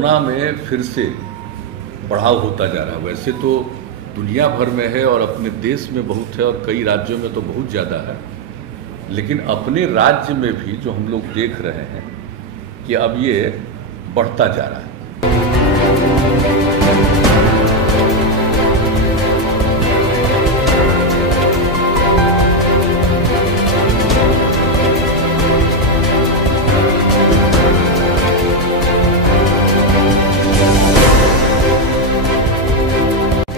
Corona में फिर से बढ़ाव होता जा रहा है। वैसे तो दुनिया भर में है और अपने देश में बहुत है और कई राज्यों में तो बहुत ज़्यादा है, लेकिन अपने राज्य में भी जो हम लोग देख रहे हैं कि अब ये बढ़ता जा रहा है।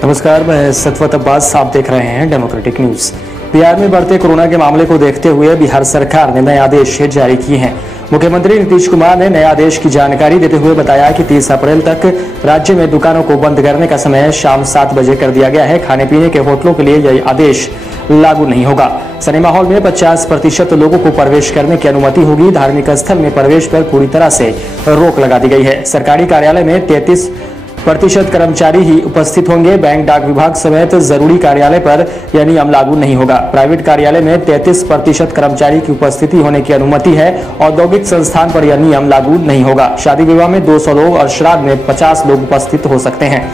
नमस्कार, मैं सतवत अब्बास, आप देख रहे हैं डेमोक्रेटिक न्यूज। बिहार में बढ़ते कोरोना के मामले को देखते हुए बिहार सरकार ने नए आदेश जारी किए हैं। मुख्यमंत्री नीतीश कुमार ने नए आदेश की जानकारी देते हुए बताया कि 30 अप्रैल तक राज्य में दुकानों को बंद करने का समय शाम 7 बजे कर दिया गया है। खाने पीने के होटलों के लिए यह आदेश लागू नहीं होगा। सिनेमा हॉल में 50% लोगों को प्रवेश करने की अनुमति होगी। धार्मिक स्थल में प्रवेश पर पूरी तरह से रोक लगा दी गई है। सरकारी कार्यालय में 33% कर्मचारी ही उपस्थित होंगे। बैंक, डाक विभाग समेत जरूरी कार्यालय पर यह नियम लागू नहीं होगा। प्राइवेट कार्यालय में 33% कर्मचारी की उपस्थिति होने की अनुमति है। औद्योगिक संस्थान पर यह नियम लागू नहीं होगा। शादी विवाह में 200 लोग और श्राद्ध में 50 लोग उपस्थित हो सकते हैं।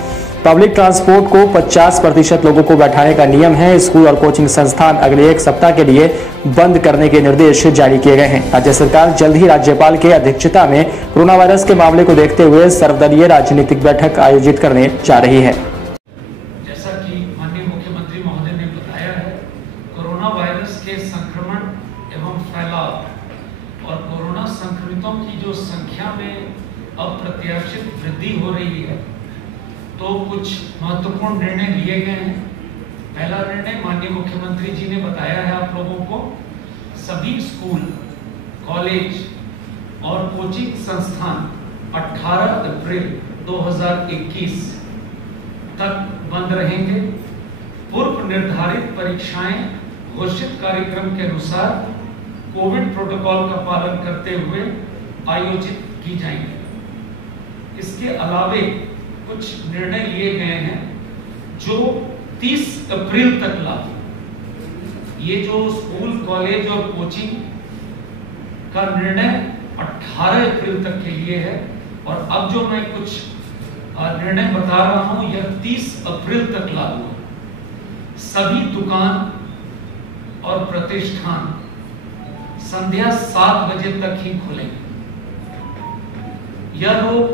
पब्लिक ट्रांसपोर्ट को 50% लोगों को बैठाने का नियम है। स्कूल और कोचिंग संस्थान अगले 1 सप्ताह के लिए बंद करने के निर्देश जारी किए गए हैं। राज्य सरकार जल्द ही राज्यपाल के अध्यक्षता में कोरोना वायरस के मामले को देखते हुए सर्वदलीय राजनीतिक बैठक आयोजित करने जा रही है। जैसा कि माननीय मुख्यमंत्री महोदय ने बताया है, कोरोना वायरस के संक्रमण एवं फैलाव और कोरोना संक्रमितों की जो संख्या में अप्रत्याशित वृद्धि हो रही है, तो कुछ महत्वपूर्ण निर्णय लिए गए हैं। पहला निर्णय माननीय मुख्यमंत्री जी ने बताया है आप लोगों को, सभी स्कूल, कॉलेज और कोचिंग संस्थान 18 अप्रैल 2021 तक बंद रहेंगे। पूर्व निर्धारित परीक्षाएं घोषित कार्यक्रम के अनुसार कोविड प्रोटोकॉल का पालन करते हुए आयोजित की जाएंगी। इसके अलावे कुछ निर्णय लिए गए हैं जो 30 अप्रैल तक लागू। ये जो स्कूल, कॉलेज और कोचिंग का निर्णय 18 अप्रैल तक के लिए है, और अब जो मैं कुछ निर्णय बता रहा हूं यह 30 अप्रैल तक लागू है। सभी दुकान और प्रतिष्ठान संध्या 7 बजे तक ही खुलेंगे। यह रोक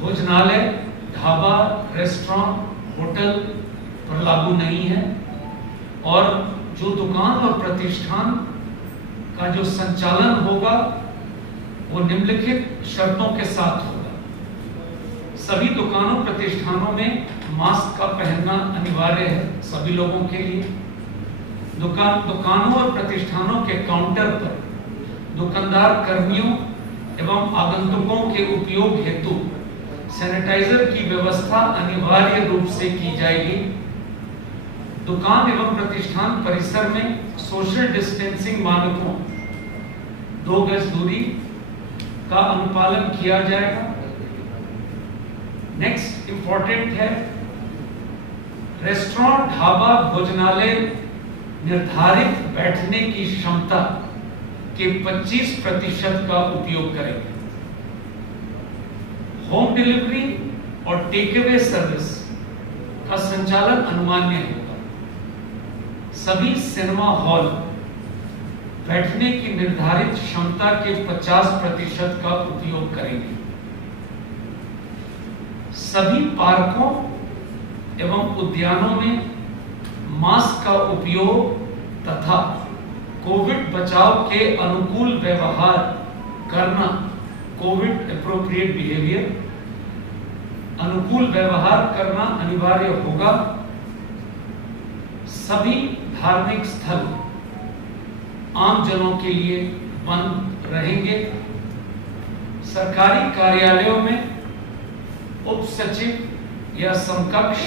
भोजनालय, ढाबा, रेस्टोरेंट, होटल पर लागू नहीं है, और जो दुकान और प्रतिष्ठान का जो संचालन होगा वो निम्नलिखित शर्तों के साथ होगा। सभी दुकानों, प्रतिष्ठानों में मास्क का पहनना अनिवार्य है सभी लोगों के लिए। दुकानों और प्रतिष्ठानों के काउंटर पर दुकानदार कर्मियों एवं आगंतुकों के उपयोग हेतु सैनिटाइजर की व्यवस्था अनिवार्य रूप से की जाएगी। दुकान एवं प्रतिष्ठान परिसर में सोशल डिस्टेंसिंग मानकों 2 गज दूरी का अनुपालन किया जाएगा। नेक्स्ट इंपॉर्टेंट है, रेस्टोरेंट, ढाबा, भोजनालय निर्धारित बैठने की क्षमता के 25% का उपयोग करेंगे। होम डिलीवरी और टेक अवे सर्विस का संचालन अनुमान्य होगा। सभी सिनेमा हॉल बैठने की निर्धारित क्षमता के 50% का उपयोग करेंगे। सभी पार्कों एवं उद्यानों में मास्क का उपयोग तथा कोविड बचाव के अनुकूल व्यवहार करना, कोविड एप्रोप्रिएट बिहेवियर, अनुकूल व्यवहार करना अनिवार्य होगा। सभी धार्मिक स्थल आम जनों के लिए बंद रहेंगे। सरकारी कार्यालयों में उप सचिव या समकक्ष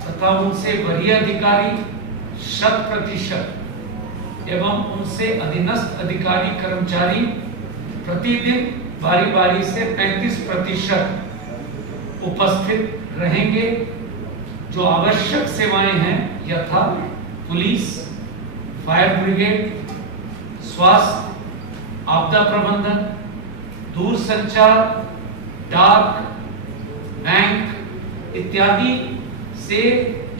तथा उनसे वरीय अधिकारी 100% एवं उनसे अधीनस्थ अधिकारी कर्मचारी प्रतिदिन बारी बारी से 35% उपस्थित रहेंगे। जो आवश्यक सेवाएं हैं यथा पुलिस, फायर ब्रिगेड, स्वास्थ्य, आपदा प्रबंधन, दूरसंचार, डाक, बैंक इत्यादि से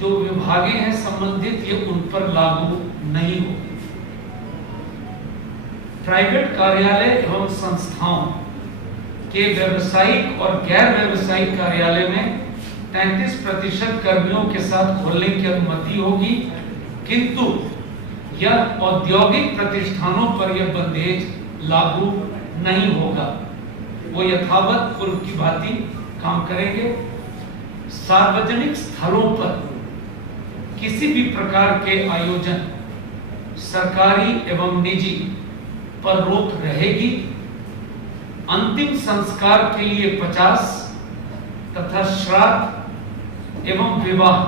जो विभागें हैं संबंधित, ये उन पर लागू नहीं होगी। प्राइवेट कार्यालय एवं संस्थाओं के व्यावसायिक और गैर व्यावसायिक कार्यालय में 33% कर्मियों के साथ खोलने की अनुमति होगी, किंतु यह औद्योगिक प्रतिष्ठानों पर यह बंदेज लागू नहीं होगा। वो यथावत पूर्व की भांति काम करेंगे। सार्वजनिक स्थलों पर किसी भी प्रकार के आयोजन, सरकारी एवं निजी, पर रोक रहेगी। अंतिम संस्कार के लिए 50 तथा श्राद्ध एवं विवाह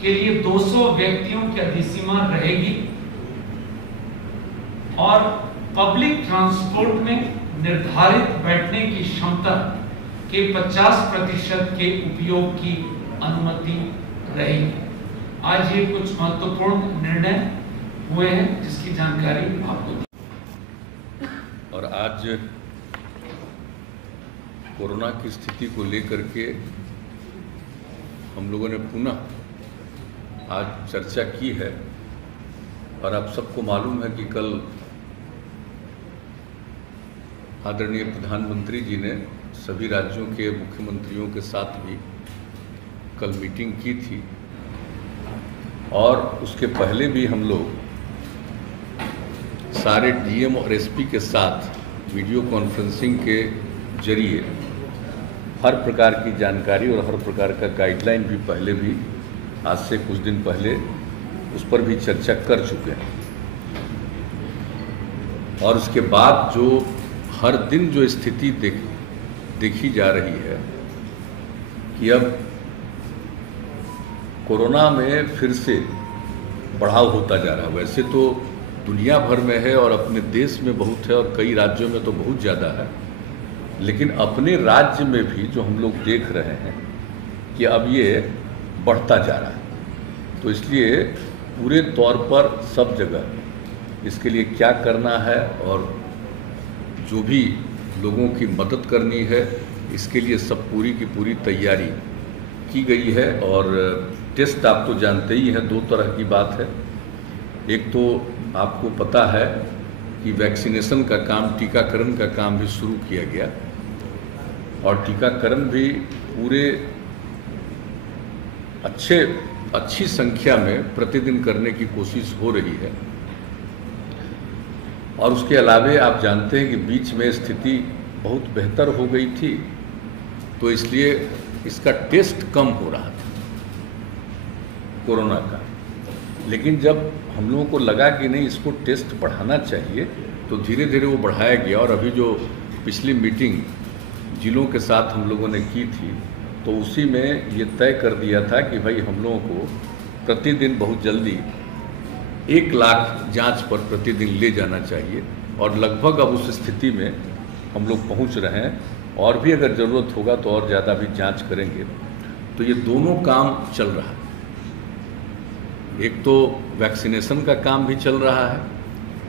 के लिए 200 व्यक्तियों की अधिसीमा रहेगी और पब्लिक ट्रांसपोर्ट में निर्धारित बैठने की क्षमता के 50% के उपयोग की अनुमति रहेगी। आज ये कुछ महत्वपूर्ण निर्णय हुए हैं जिसकी जानकारी आपको दी। और आज कोरोना की स्थिति को लेकर के हम लोगों ने पुनः आज चर्चा की है और आप सबको मालूम है कि कल आदरणीय प्रधानमंत्री जी ने सभी राज्यों के मुख्यमंत्रियों के साथ भी कल मीटिंग की थी और उसके पहले भी हम लोग सारे डीएम और एसपी के साथ वीडियो कॉन्फ्रेंसिंग के जरिए हर प्रकार की जानकारी और हर प्रकार का गाइडलाइन भी पहले भी आज से कुछ दिन पहले उस पर भी चर्चा कर चुके हैं। और उसके बाद जो हर दिन जो स्थिति देखी जा रही है कि अब कोरोना में फिर से बढ़ाव होता जा रहा है। वैसे तो दुनिया भर में है और अपने देश में बहुत है और कई राज्यों में तो बहुत ज़्यादा है, लेकिन अपने राज्य में भी जो हम लोग देख रहे हैं कि अब ये बढ़ता जा रहा है। तो इसलिए पूरे तौर पर सब जगह इसके लिए क्या करना है और जो भी लोगों की मदद करनी है इसके लिए सब पूरी की पूरी तैयारी की गई है। और टेस्ट आप तो जानते ही हैं, दो तरह की बात है। एक तो आपको पता है कि वैक्सीनेशन का काम, टीकाकरण का काम भी शुरू किया गया और टीकाकरण भी पूरे अच्छी संख्या में प्रतिदिन करने की कोशिश हो रही है। और उसके अलावे आप जानते हैं कि बीच में स्थिति बहुत बेहतर हो गई थी, तो इसलिए इसका टेस्ट कम हो रहा था कोरोना का। लेकिन जब हम लोगों को लगा कि नहीं, इसको टेस्ट बढ़ाना चाहिए, तो धीरे धीरे वो बढ़ाया गया। और अभी जो पिछली मीटिंग जिलों के साथ हम लोगों ने की थी, तो उसी में ये तय कर दिया था कि भाई हम लोगों को प्रतिदिन बहुत जल्दी 1 लाख जांच पर प्रतिदिन ले जाना चाहिए। और लगभग अब उस स्थिति में हम लोग पहुंच रहे हैं और भी अगर ज़रूरत होगा तो और ज़्यादा भी जांच करेंगे। तो ये दोनों काम चल रहा है। एक तो वैक्सीनेशन का काम भी चल रहा है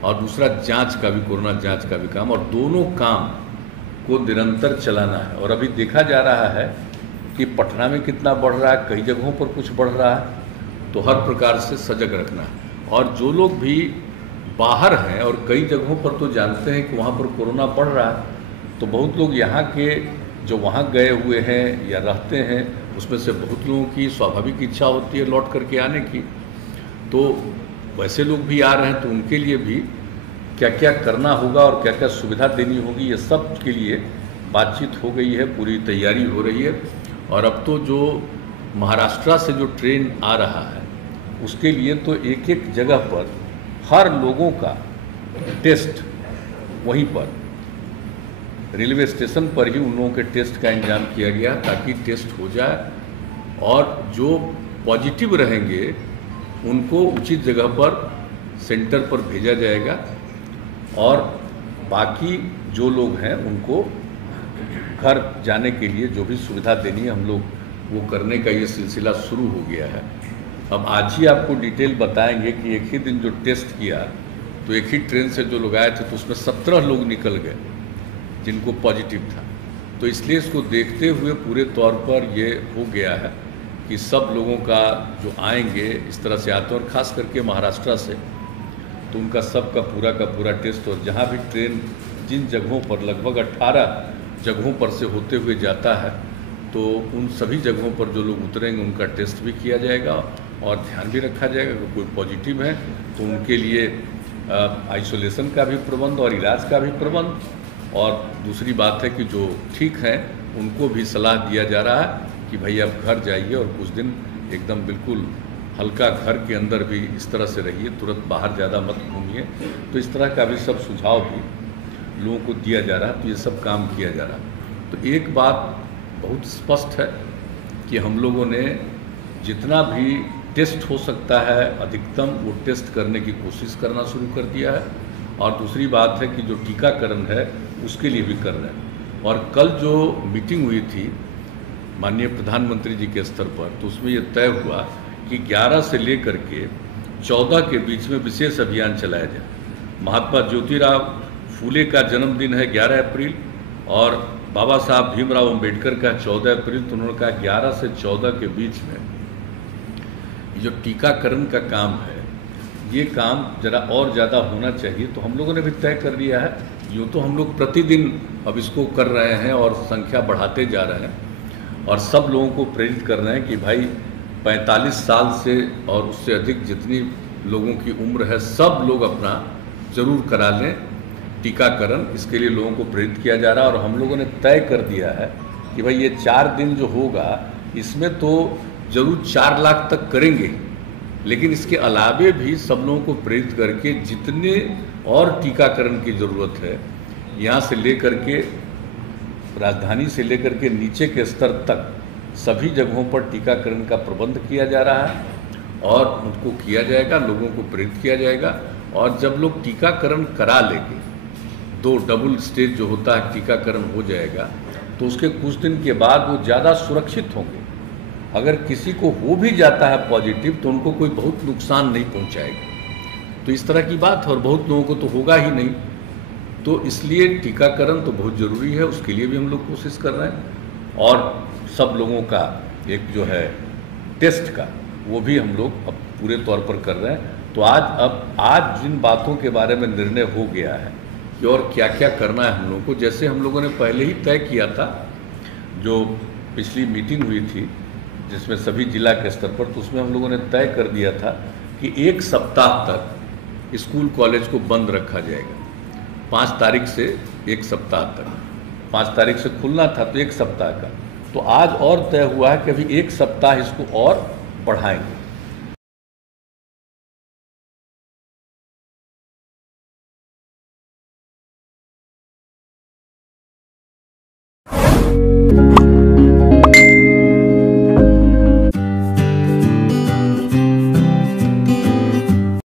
और दूसरा जांच का भी, कोरोना जांच का भी काम, और दोनों काम को निरंतर चलाना है। और अभी देखा जा रहा है कि पटना में कितना बढ़ रहा है, कई जगहों पर कुछ बढ़ रहा है, तो हर प्रकार से सजग रखना है। और जो लोग भी बाहर हैं और कई जगहों पर तो जानते हैं कि वहाँ पर कोरोना बढ़ रहा है, तो बहुत लोग यहाँ के जो वहाँ गए हुए हैं या रहते हैं, उसमें से बहुत लोगों की स्वाभाविक इच्छा होती है लौट करके आने की। तो वैसे लोग भी आ रहे हैं, तो उनके लिए भी क्या क्या करना होगा और क्या क्या सुविधा देनी होगी, ये सब के लिए बातचीत हो गई है, पूरी तैयारी हो रही है। और अब तो जो महाराष्ट्र से जो ट्रेन आ रहा है, उसके लिए तो एक एक जगह पर हर लोगों का टेस्ट वहीं पर रेलवे स्टेशन पर ही उन लोगों के टेस्ट का इंतजाम किया गया ताकि टेस्ट हो जाए और जो पॉजिटिव रहेंगे उनको उचित जगह पर सेंटर पर भेजा जाएगा और बाकी जो लोग हैं उनको घर जाने के लिए जो भी सुविधा देनी है हम लोग वो करने का ये सिलसिला शुरू हो गया है। अब आज ही आपको डिटेल बताएंगे कि एक ही दिन जो टेस्ट किया तो एक ही ट्रेन से जो लोग आए थे तो उसमें 17 लोग निकल गए जिनको पॉजिटिव था। तो इसलिए इसको देखते हुए पूरे तौर पर ये हो गया है कि सब लोगों का जो आएंगे इस तरह से आते हैं, और ख़ास करके महाराष्ट्र से, तो उनका सबका का पूरा टेस्ट, और जहाँ भी ट्रेन जिन जगहों पर लगभग 18 जगहों पर से होते हुए जाता है, तो उन सभी जगहों पर जो लोग उतरेंगे उनका टेस्ट भी किया जाएगा और ध्यान भी रखा जाएगा कि कोई पॉजिटिव है तो उनके लिए आइसोलेशन का भी प्रबंध और इलाज का भी प्रबंध, और दूसरी बात है कि जो ठीक हैं उनको भी सलाह दिया जा रहा है कि भाई आप घर जाइए और कुछ दिन एकदम बिल्कुल हल्का घर के अंदर भी इस तरह से रहिए, तुरंत बाहर ज़्यादा मत घूमिए। तो इस तरह का भी सब सुझाव भी लोगों को दिया जा रहा है, तो ये सब काम किया जा रहा है। तो एक बात बहुत स्पष्ट है कि हम लोगों ने जितना भी टेस्ट हो सकता है अधिकतम वो टेस्ट करने की कोशिश करना शुरू कर दिया है, और दूसरी बात है कि जो टीकाकरण है उसके लिए भी कर रहे हैं। और कल जो मीटिंग हुई थी माननीय प्रधानमंत्री जी के स्तर पर, तो उसमें ये तय हुआ कि 11 से लेकर के 14 के बीच में विशेष अभियान चलाया जाए। महात्मा ज्योतिराव फूले का जन्मदिन है 11 अप्रैल और बाबा साहब भीमराव अंबेडकर का 14 अप्रैल, तो उन्होंने कहा 11 से 14 के बीच में जो टीकाकरण का काम है ये काम जरा और ज़्यादा होना चाहिए। तो हम लोगों ने भी तय कर लिया है, यूँ तो हम लोग प्रतिदिन अब इसको कर रहे हैं और संख्या बढ़ाते जा रहे हैं और सब लोगों को प्रेरित कर रहे हैं कि भाई 45 साल से और उससे अधिक जितनी लोगों की उम्र है सब लोग अपना ज़रूर करा लें टीकाकरण। इसके लिए लोगों को प्रेरित किया जा रहा है और हम लोगों ने तय कर दिया है कि भाई ये 4 दिन जो होगा इसमें तो ज़रूर 4 लाख तक करेंगे, लेकिन इसके अलावे भी सब लोगों को प्रेरित करके जितने और टीकाकरण की ज़रूरत है यहाँ से लेकर के राजधानी से लेकर के नीचे के स्तर तक सभी जगहों पर टीकाकरण का प्रबंध किया जा रहा है और उनको किया जाएगा, लोगों को प्रेरित किया जाएगा। और जब लोग टीकाकरण करा लेंगे, 2 डबल स्टेज जो होता है टीकाकरण हो जाएगा, तो उसके कुछ दिन के बाद वो ज़्यादा सुरक्षित होंगे। अगर किसी को हो भी जाता है पॉजिटिव तो उनको कोई बहुत नुकसान नहीं पहुंचाएगा। तो इस तरह की बात है और बहुत लोगों को तो होगा ही नहीं। तो इसलिए टीकाकरण तो बहुत ज़रूरी है, उसके लिए भी हम लोग कोशिश कर रहे हैं और सब लोगों का एक जो है टेस्ट का वो भी हम लोग अब पूरे तौर पर कर रहे हैं। तो आज जिन बातों के बारे में निर्णय हो गया है कि और क्या क्या करना है हम लोगों को, जैसे हम लोगों ने पहले ही तय किया था, जो पिछली मीटिंग हुई थी जिसमें सभी जिला के स्तर पर, तो उसमें हम लोगों ने तय कर दिया था कि 1 सप्ताह तक स्कूल कॉलेज को बंद रखा जाएगा। 5 तारीख से 1 सप्ताह तक, 5 तारीख से खुलना था तो 1 सप्ताह का, तो आज और तय हुआ है कि अभी 1 सप्ताह इसको और बढ़ाएंगे।